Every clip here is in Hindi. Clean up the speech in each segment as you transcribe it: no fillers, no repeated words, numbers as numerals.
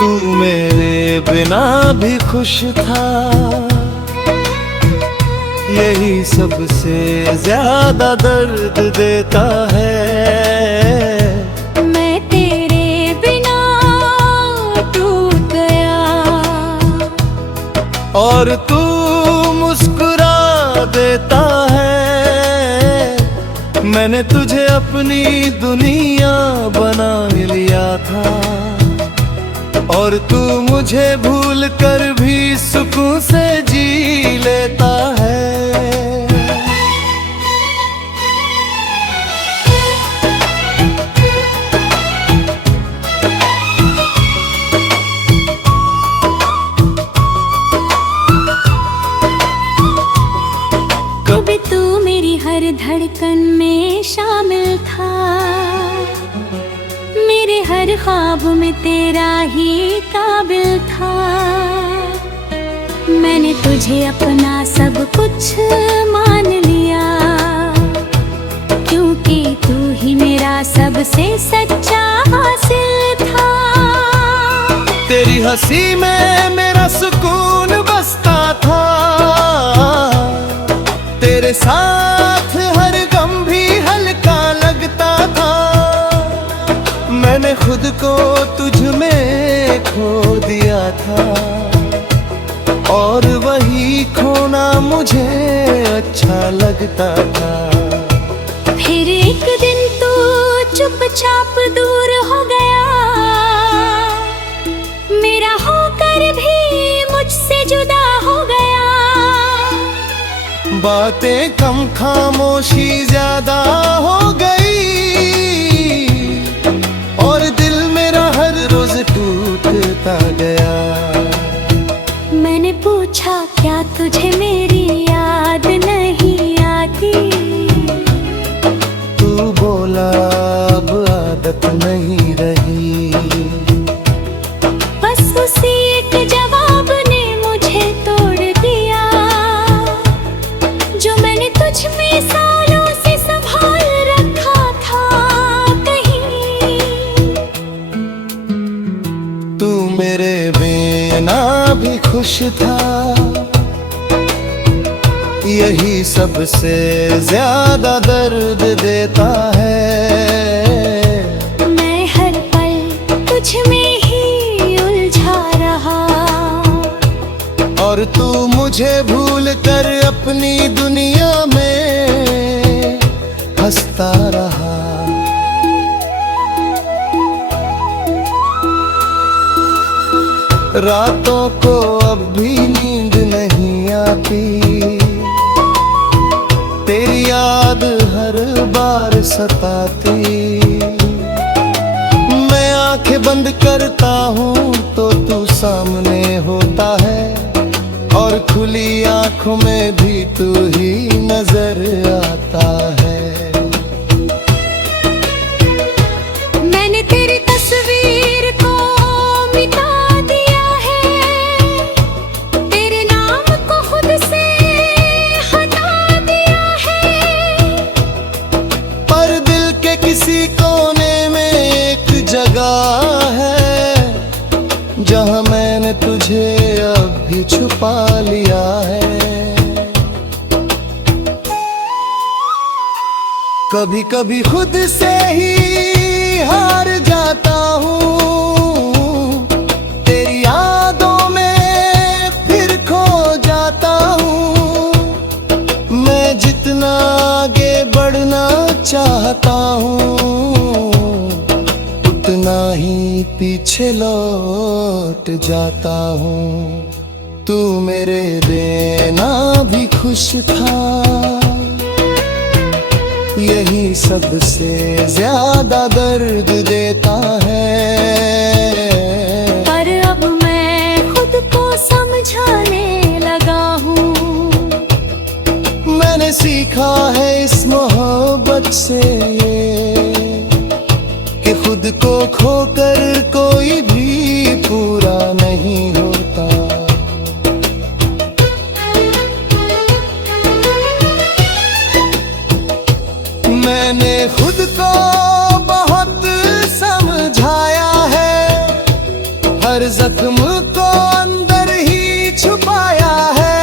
तू मेरे बिना भी खुश था, यही सबसे ज्यादा दर्द देता है। मैं तेरे बिना टूट गया और तू मुस्कुरा देता है। मैंने तुझे अपनी दुनिया बना लिया था और तू मुझे भूल कर भी सुकून से जी लेता है। कभी तू मेरी हर धड़कन में शामिल था, मेरे हर ख्वाब में तेरा ही काबिल था। मैंने तुझे अपना सब कुछ मान लिया, क्योंकि तू ही मेरा सबसे सच्चा हासिल था। तेरी हंसी में मेरा सुकून बसता था, तेरे साथ हर गम भी हल्का लगता था। मैंने खुद को तुझ में खो दिया था और वही खोना मुझे अच्छा लगता था। फिर एक दिन तू चुपचाप दूर हो गया, मेरा होकर भी मुझसे जुदा हो गया। बातें कम खामोशी ज्यादा हो गई और दिल मेरा हर रोज टूटता गया। मैंने पूछा क्या तुझे मेरी याद नहीं आती, तू बोला अब आदत नहीं रही। बस उसी एक जवाब ने मुझे तोड़ दिया, जो मैंने तुझ में सालों से संभाल रखा था कहीं। तू मेरे बिना भी खुश था, यही सबसे ज्यादा दर्द देता है। मैं हर पल तुझ में ही उलझा रहा और तू मुझे भूल कर अपनी दुनिया में हंसता रहा। रातों को अब भी नींद नहीं आती, तेरी याद हर बार सताती। मैं आंखें बंद करता हूँ तो तू सामने होता है और खुली आंखों में भी तू ही नजर आता है। मैंने तेरी तस्वीर को मिटा दिया है, तेरे नाम को खुद से हटा दिया है। पर दिल के किसी कोने में एक जगह है जहां मैंने तुझे अब भी छुपा लिया है। कभी कभी खुद से ही हार जाता हूँ, तेरी यादों में फिर खो जाता हूँ। मैं जितना आगे बढ़ना चाहता हूँ, उतना ही पीछे लौट जाता हूँ। तू मेरे बिना भी खुश था, यही सबसे ज्यादा दर्द देता है। पर अब मैं खुद को समझाने लगा हूँ, मैंने सीखा है इस मोहब्बत से कि खुद को खोकर कोई भी पूरा नहीं होता। मैंने खुद को बहुत समझाया है, हर जख्म को अंदर ही छुपाया है।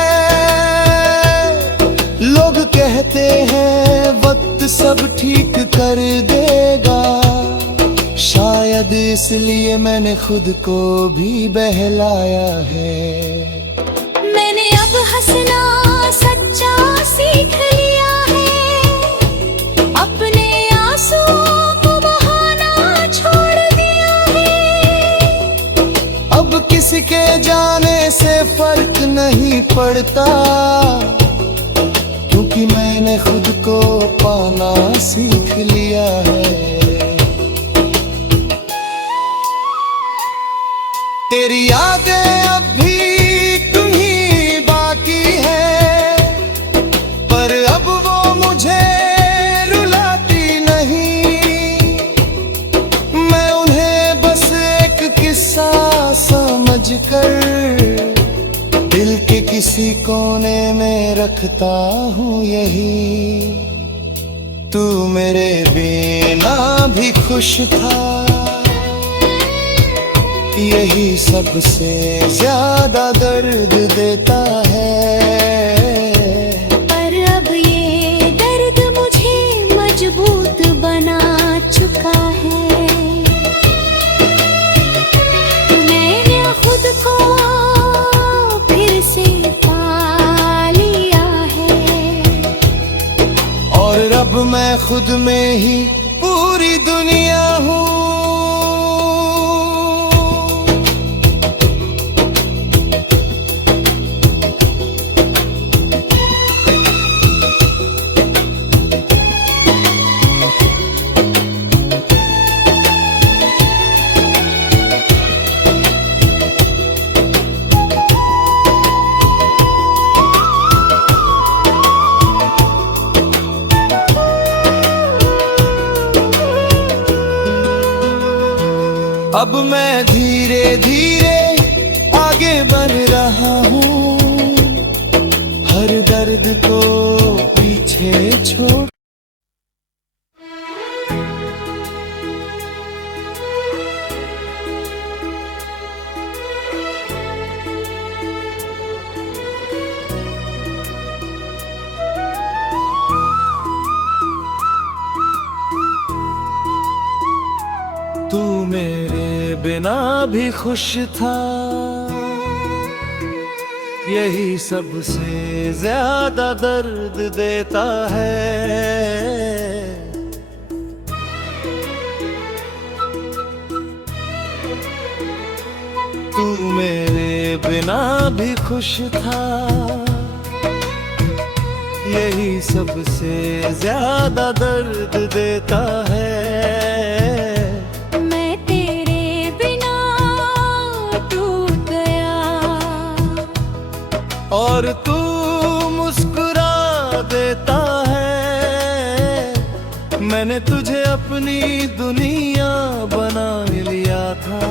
लोग कहते हैं वक्त सब ठीक कर देगा, शायद इसलिए मैंने खुद को भी बहलाया है। मैंने अब हंसना सच्चा सीख लिया है, अपने आंसुओं को बहाना छोड़ दिया है। अब किसी के जाने से फर्क नहीं पड़ता, क्योंकि मैंने खुद को पाना सीख लिया है। तेरी यादें अब भी तुम्हीं बाकी है, पर अब वो मुझे रुलाती नहीं। मैं उन्हें बस एक किस्सा समझकर दिल के किसी कोने में रखता हूँ यही। तू मेरे बिना भी खुश था, यही सबसे ज्यादा दर्द देता है। पर अब ये दर्द मुझे मजबूत बना चुका है। मैंने खुद को फिर से पा लिया है, और अब मैं खुद में ही पूरी दुनिया हूँ। अब मैं धीरे धीरे आगे बढ़ रहा हूँ, हर दर्द को पीछे छोड़। तू मेरे बिना भी खुश था, यही सबसे ज्यादा दर्द देता है। तू मेरे बिना भी खुश था, यही सबसे ज्यादा दर्द देता है। और तू मुस्कुरा देता है। मैंने तुझे अपनी दुनिया बना लिया था,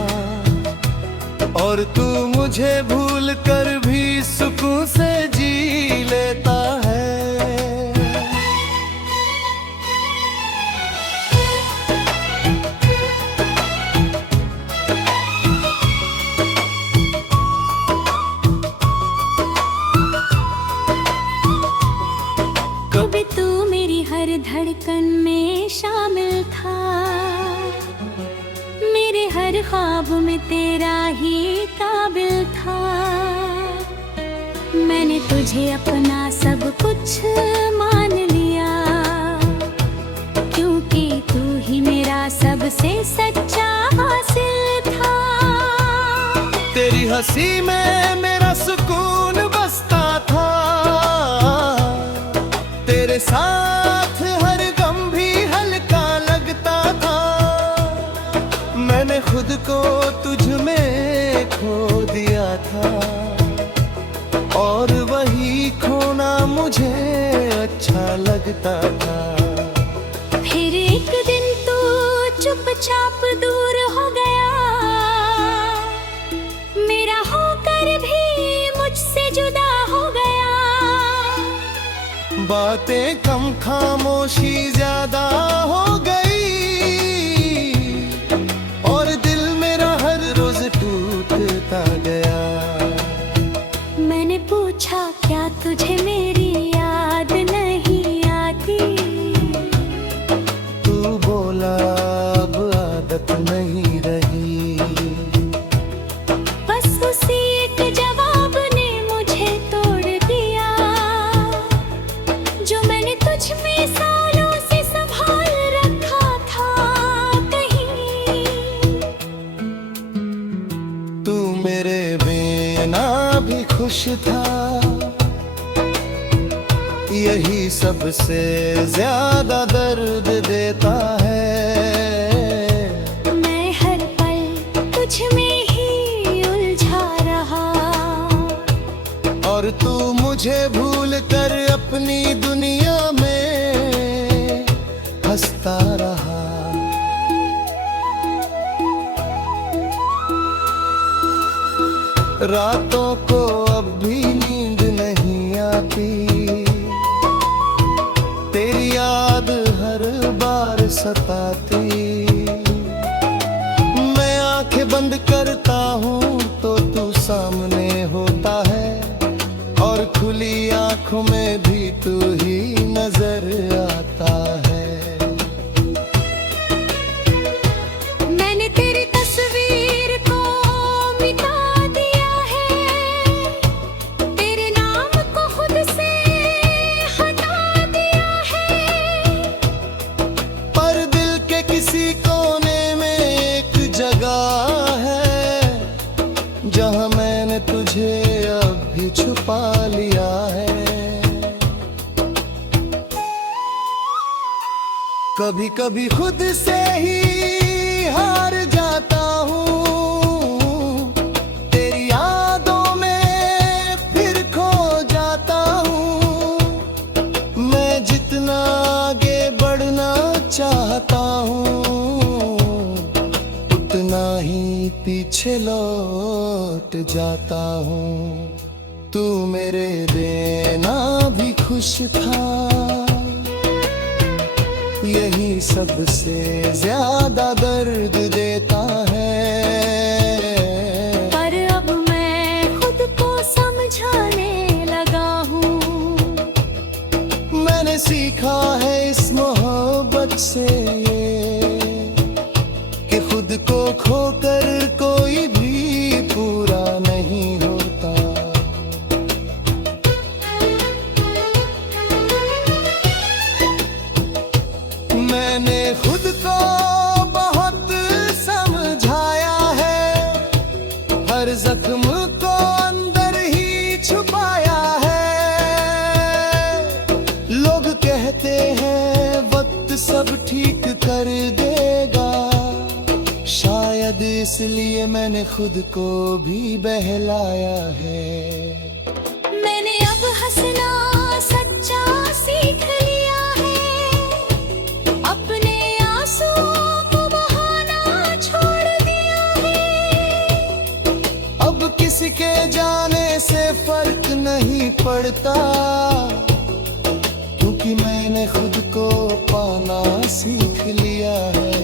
और तू मुझे भूल कर भी सुकून से जी लेता है। कभी तू मेरी हर धड़कन में शामिल था, मेरे हर ख्वाब में तेरा ही काबिल था। मैंने तुझे अपना सब कुछ मान लिया, क्योंकि तू ही मेरा सबसे सच्चा हासिल था। तेरी हंसी में मेरा सुकून बसता था, तेरे साथ हर गम भी हल्का लगता था। मैंने खुद को तुझ में खो दिया था, और वही खोना मुझे अच्छा लगता था। फिर एक दिन तू चुपचाप दूर हो गया, मेरा होकर भी मुझसे जुदा हो गया। बातें कम खामोशी ज्यादा हो गई, और दिल मेरा हर रोज टूट मेरे बिना भी खुश था, यही सबसे ज्यादा दर्द देता है। मैं हर पल तुझ में ही उलझा रहा, और तू मुझे भूल कर अपनी दुनिया में हंसता रहा। रातों को अब भी नींद नहीं आती, तेरी याद हर बार सताती। मैं आंखें बंद करता हूँ तो तू सामने होता है, और खुली आंखों में भी तू ही नजर आता है। मैंने तेरी तस्वीर को मिटा दिया है, तेरे नाम को खुद से हटा दिया है। पर दिल के किसी कोने में एक जगह है, जहां मैंने तुझे अब भी छुपा लिया है। कभी कभी खुद से ही हार जाता हूँ, तेरी यादों में फिर खो जाता हूँ। मैं जितना आगे बढ़ना चाहता हूँ, उतना ही पीछे लौट जाता हूँ। तू मेरे बिना भी खुश था, यही सबसे ज्यादा दर्द देता है। पर अब मैं खुद को समझाने लगा हूँ, मैंने सीखा है इस मोहब्बत से कि खुद को खोकर कोई भी पूरा नहीं होता। मैंने खुद को बहुत समझाया है, हर जख्म को अंदर ही छुपाया है। लोग कहते हैं वक्त सब ठीक कर देगा, शायद इसलिए मैंने खुद को भी बहलाया है। मैंने अब हंसना सच्चा सीख लिया है, अपने आंसुओं को बहाना छोड़ दिया है। अब किसी के जाने से फर्क नहीं पड़ता, क्योंकि मैंने खुद को पाना सीख लिया है।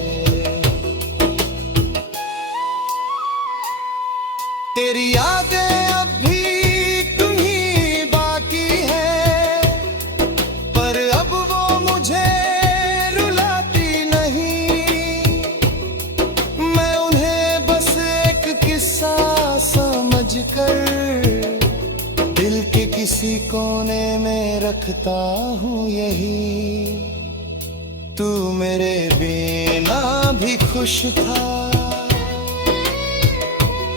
तेरी यादें अब भी तुम्हीं बाकी है, पर अब वो मुझे रुलाती नहीं। मैं उन्हें बस एक किस्सा समझकर दिल के किसी कोने में रखता हूँ यही। तू मेरे बिना भी खुश था,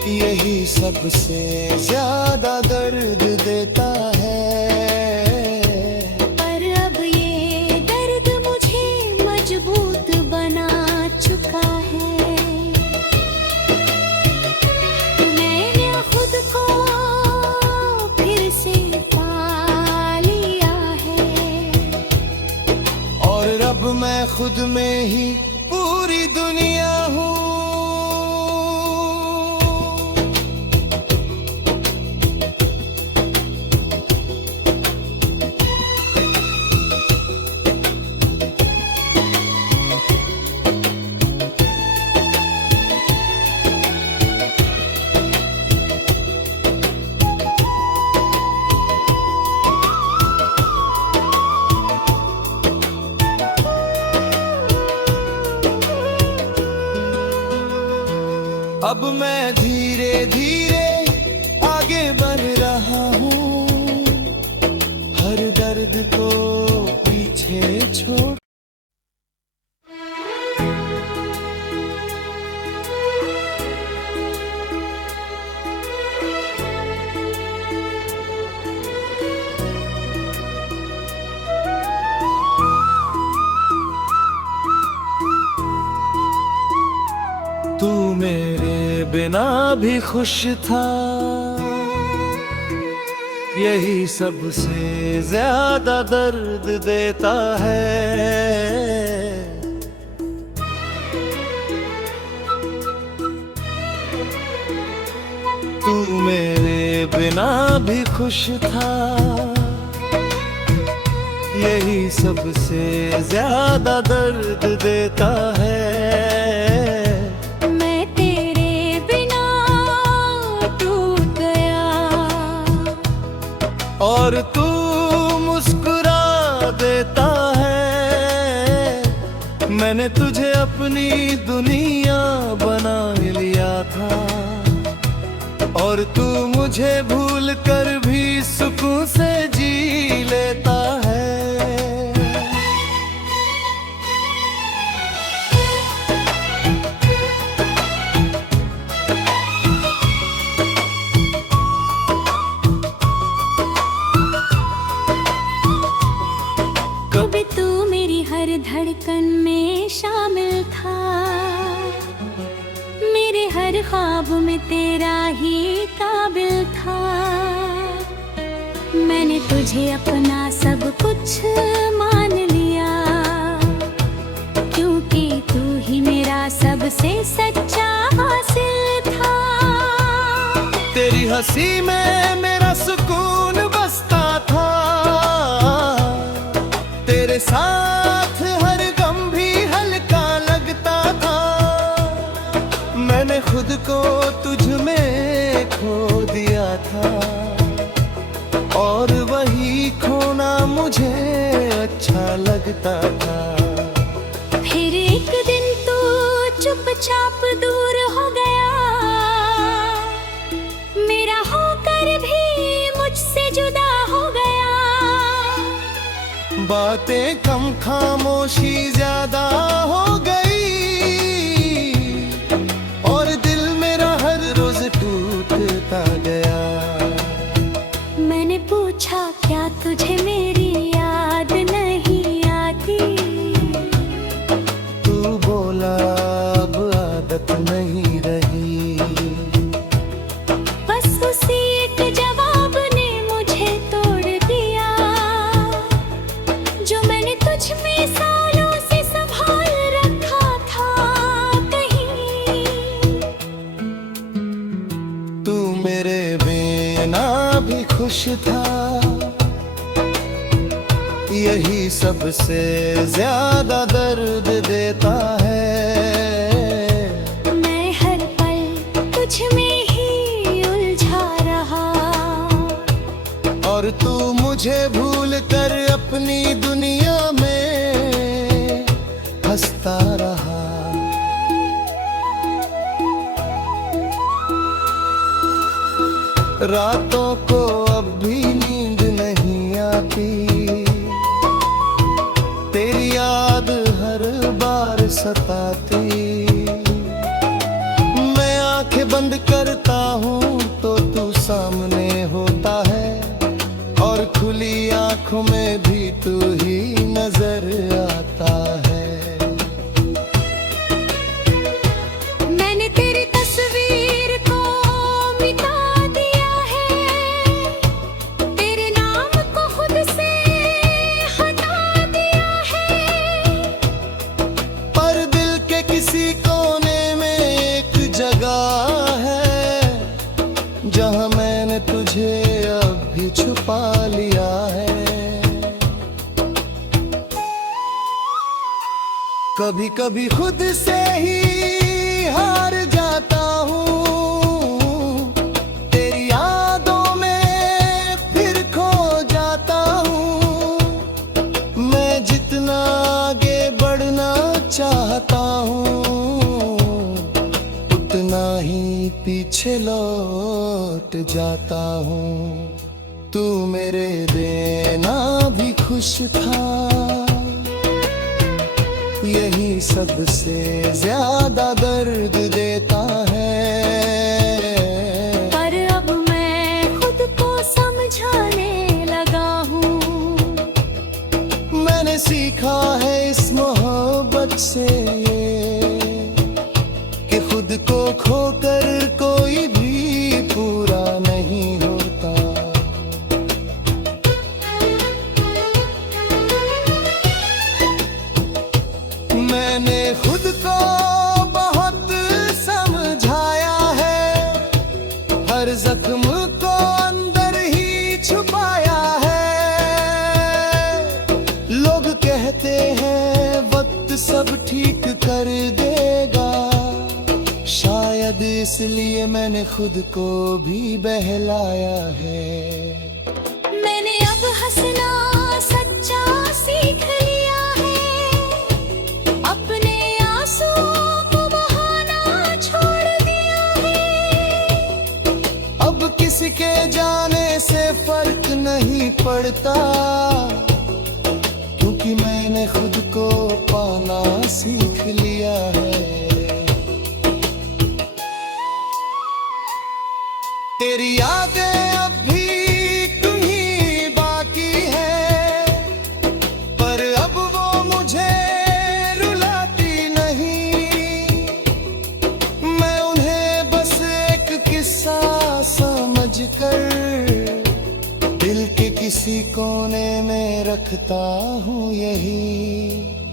यही सबसे ज्यादा दर्द देता है। पर अब ये दर्द मुझे मजबूत बना चुका है। मैंने खुद को फिर से पा लिया है, और अब मैं खुद में ही पूरी दुनिया हूँ। अब मैं धीरे धीरे आगे बढ़ रहा हूँ, हर दर्द को पीछे छोड़। बिना भी खुश था, यही सबसे ज्यादा दर्द देता है। तू मेरे बिना भी खुश था, यही सबसे ज्यादा दर्द देता है। मैं तेरे बिना टूट गया और तू मुस्कुरा देता है। मैंने तुझे अपनी दुनिया बना लिया था, और तू मुझे भूल कर भी सुकून से जी लेता है। कभी तू मेरी हर धड़कन में शामिल था, मेरे हर ख्वाब में तेरा ही काबिल था। मैंने तुझे अपना सब कुछ मान लिया, क्योंकि तू ही मेरा सबसे सच्चा हासिल था। तेरी हंसी में मेरा सुकून बसता था, तेरे साथ हर गम भी हल्का लगता था। मैंने खुद को तुझ में खो दिया था, और वही खोना मुझे अच्छा लगता था। फिर एक दिन तू चुपचाप दूर हो गया, मेरा होकर भी मुझसे जुदा हो गया। बातें कम खामोशी ज्यादा हो गई, और दिल मेरा हर रोज टूटता गया। मैंने पूछा क्या तुझे मेरी याद नहीं आती, तू बोला अब आदत नहीं रही। बस उसी एक जवाब ने मुझे तोड़ दिया, जो मैंने तुझ में सालों से संभाल रखा था कहीं। तू मेरे बिना भी खुश था, यही सबसे ज्यादा दर्द देता है। मैं हर पल तुझ में ही उलझा रहा, और तू मुझे भूल कर अपनी दुनिया में हंसता रहा। रातों को अब भी नींद नहीं आती, तेरी याद हर बार सताती। मैं आंखें बंद करता हूँ तो तू सामने होता है, और खुली आंखों में भी तू ही नजर आता है। मैंने तेरी तस्वीर को मिटा दिया है, तेरे नाम को खुद से हटा दिया है। पर दिल के किसी कोने में एक जगह है, जहां मैंने तुझे अब भी छुपा लिया है। कभी कभी खुद से ही हार जाता हूँ, तेरी यादों में फिर खो जाता हूँ। मैं जितना आगे बढ़ना चाहता हूँ, उतना ही पीछे लौट जाता हूँ। तू मेरे बिना भी खुश था, यही सबसे ज्यादा दर्द देता है। पर अब मैं खुद को समझाने लगा हूँ, मैंने सीखा है इस मोहब्बत से ये, कि खुद को खोकर हर जख्म को अंदर ही छुपाया है। लोग कहते हैं वक्त सब ठीक कर देगा, शायद इसलिए मैंने खुद को भी बहलाया है। मैंने अब हंसना सच्चा सीख लिया है, अपने आंसुओं को बहाना छोड़ दिया है। अब किसी के जाने से फर्क नहीं पड़ता, क्योंकि मैंने खुद को पाना सीख लिया है। तेरी यादें अब भी तुम्हीं बाकी है, पर अब वो मुझे रुलाती नहीं। मैं उन्हें बस एक किस्सा समझकर दिल के किसी कोने में रखता हूँ यही।